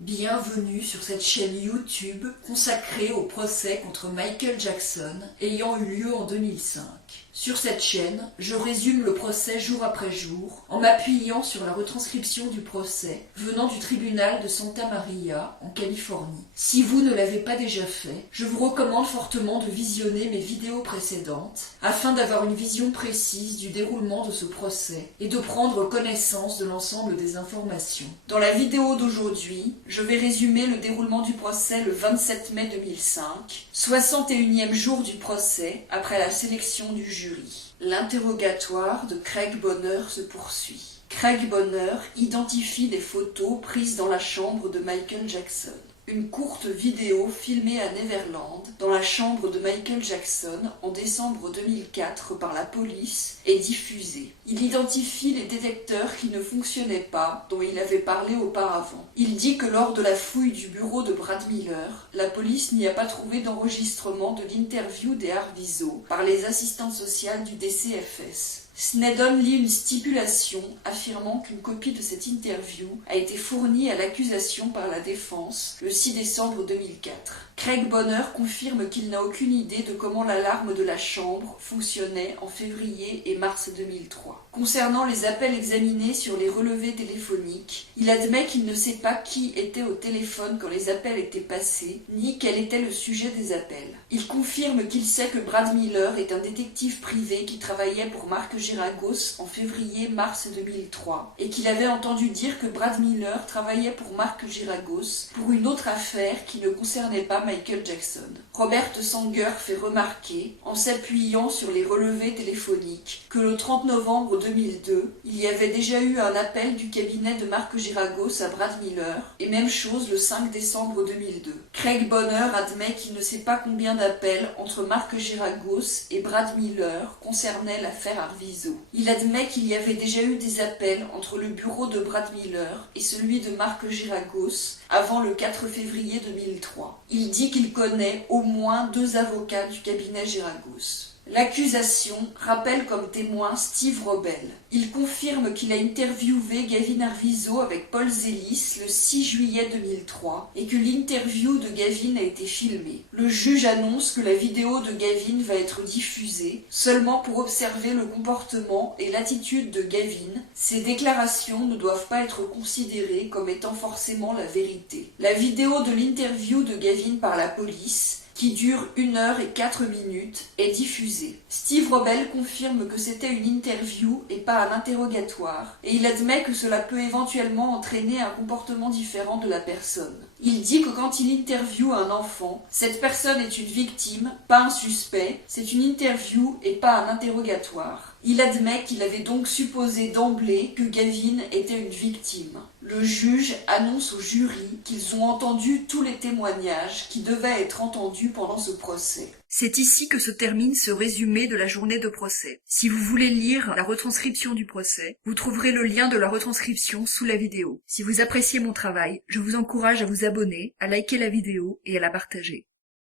Bienvenue sur cette chaîne YouTube consacrée au procès contre Michael Jackson ayant eu lieu en 2005. Sur cette chaîne, je résume le procès jour après jour en m'appuyant sur la retranscription du procès venant du tribunal de Santa Maria en Californie. Si vous ne l'avez pas déjà fait, je vous recommande fortement de visionner mes vidéos précédentes afin d'avoir une vision précise du déroulement de ce procès et de prendre connaissance de l'ensemble des informations. Dans la vidéo d'aujourd'hui, je vais résumer le déroulement du procès le 27 mai 2005, 61e jour du procès après la sélection du jury. L'interrogatoire de Craig Bonner se poursuit. Craig Bonner identifie des photos prises dans la chambre de Michael Jackson. Une courte vidéo filmée à Neverland, dans la chambre de Michael Jackson, en décembre 2004 par la police, est diffusée. Il identifie les détecteurs qui ne fonctionnaient pas, dont il avait parlé auparavant. Il dit que lors de la fouille du bureau de Brad Miller, la police n'y a pas trouvé d'enregistrement de l'interview des Arvizo par les assistantes sociales du DCFS. Snedden lit une stipulation affirmant qu'une copie de cette interview a été fournie à l'accusation par la défense le 6 décembre 2004. Craig Bonner confirme qu'il n'a aucune idée de comment l'alarme de la chambre fonctionnait en février et mars 2003. Concernant les appels examinés sur les relevés téléphoniques, il admet qu'il ne sait pas qui était au téléphone quand les appels étaient passés, ni quel était le sujet des appels. Il confirme qu'il sait que Brad Miller est un détective privé qui travaillait pour Marc Geragos en février-mars 2003 et qu'il avait entendu dire que Brad Miller travaillait pour Marc Geragos pour une autre affaire qui ne concernait pas Michael Jackson. Robert Sanger fait remarquer, en s'appuyant sur les relevés téléphoniques, que le 30 novembre 2002, il y avait déjà eu un appel du cabinet de Marc Geragos à Brad Miller, et même chose le 5 décembre 2002. Craig Bonner admet qu'il ne sait pas combien d'appels entre Marc Geragos et Brad Miller concernaient l'affaire Arvizo. Il admet qu'il y avait déjà eu des appels entre le bureau de Brad Miller et celui de Marc Geragos avant le 4 février 2003. Il dit qu'il connaît au moins 2 avocats du cabinet Geragos. L'accusation rappelle comme témoin Steve Robel. Il confirme qu'il a interviewé Gavin Arvizo avec Paul Zélis le 6 juillet 2003 et que l'interview de Gavin a été filmée. Le juge annonce que la vidéo de Gavin va être diffusée seulement pour observer le comportement et l'attitude de Gavin. Ces déclarations ne doivent pas être considérées comme étant forcément la vérité. La vidéo de l'interview de Gavin par la police, qui dure 1 heure et 4 minutes, est diffusée. Steve Robel confirme que c'était une interview et pas un interrogatoire, et il admet que cela peut éventuellement entraîner un comportement différent de la personne. Il dit que quand il interviewe un enfant, cette personne est une victime, pas un suspect, c'est une interview et pas un interrogatoire. Il admet qu'il avait donc supposé d'emblée que Gavin était une victime. Le juge annonce au jury qu'ils ont entendu tous les témoignages qui devaient être entendus pendant ce procès. C'est ici que se termine ce résumé de la journée de procès. Si vous voulez lire la retranscription du procès, vous trouverez le lien de la retranscription sous la vidéo. Si vous appréciez mon travail, je vous encourage à vous abonner, à liker la vidéo et à la partager.